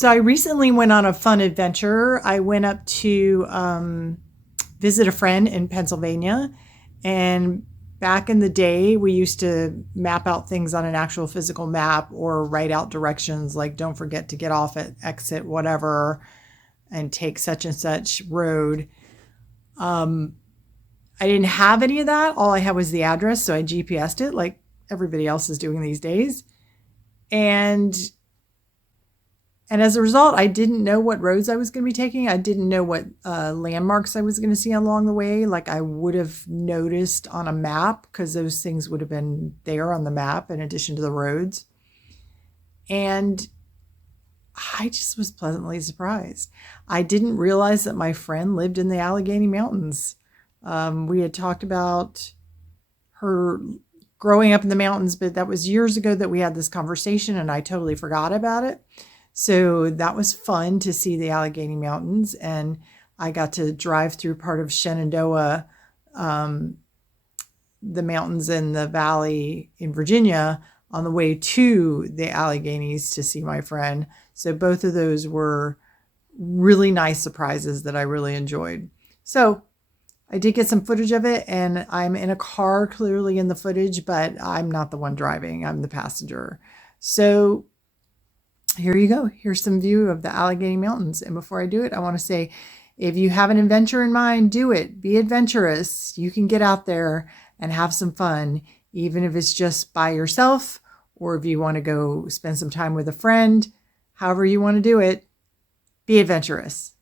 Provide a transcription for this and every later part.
So I recently went on a fun adventure. I went up to visit a friend in Pennsylvania. And back in the day, we used to map out things on an actual physical map or write out directions like don't forget to get off at exit whatever and take such and such road. Um, I didn't have any of that. All I had was the address, so I GPSed it like everybody else is doing these days. And And as a result, I didn't know what roads I was going to be taking. I didn't know what landmarks I was going to see along the way. Like I would have noticed on a map because those things would have been there on the map in addition to the roads. And I just was pleasantly surprised. I didn't realize that my friend lived in the Allegheny Mountains. We had talked about her growing up in the mountains, but that was years ago that we had this conversation and I totally forgot about it. So that was fun to see the Allegheny Mountains, and I got to drive through part of Shenandoah, um, the mountains in the valley in Virginia, on the way to the Alleghenies to see my friend. So both of those were really nice surprises that I really enjoyed. So I did get some footage of it, and I'm in a car clearly in the footage, but I'm not the one driving, I'm the passenger. So here you go. Here's some view of the Allegheny Mountains. And before I do it, I want to say, if you have an adventure in mind, do it. Be adventurous. You can get out there and have some fun, even if it's just by yourself or if you want to go spend some time with a friend. However you want to do it, be adventurous.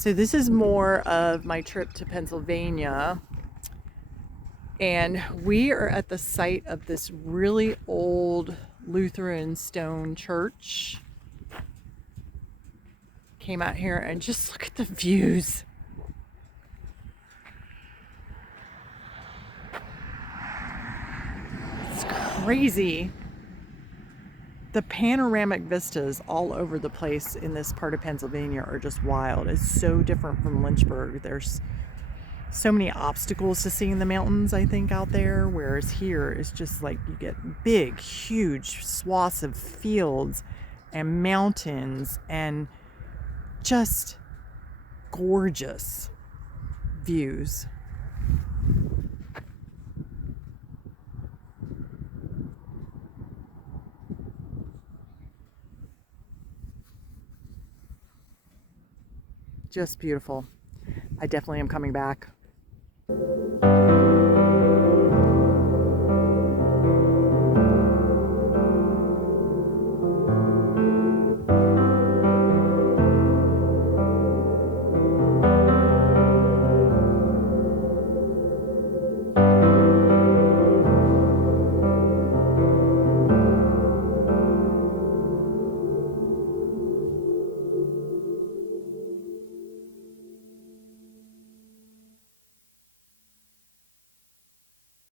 So this is more of my trip to Pennsylvania, and we are at the site of this really old Lutheran stone church. Came out here and just look at the views. It's crazy. The panoramic vistas all over the place in this part of Pennsylvania are just wild. It's so different from Lynchburg. There's so many obstacles to seeing the mountains, I think, out there, whereas here it's just like you get big, huge swaths of fields and mountains and just gorgeous views. Just beautiful. I definitely am coming back.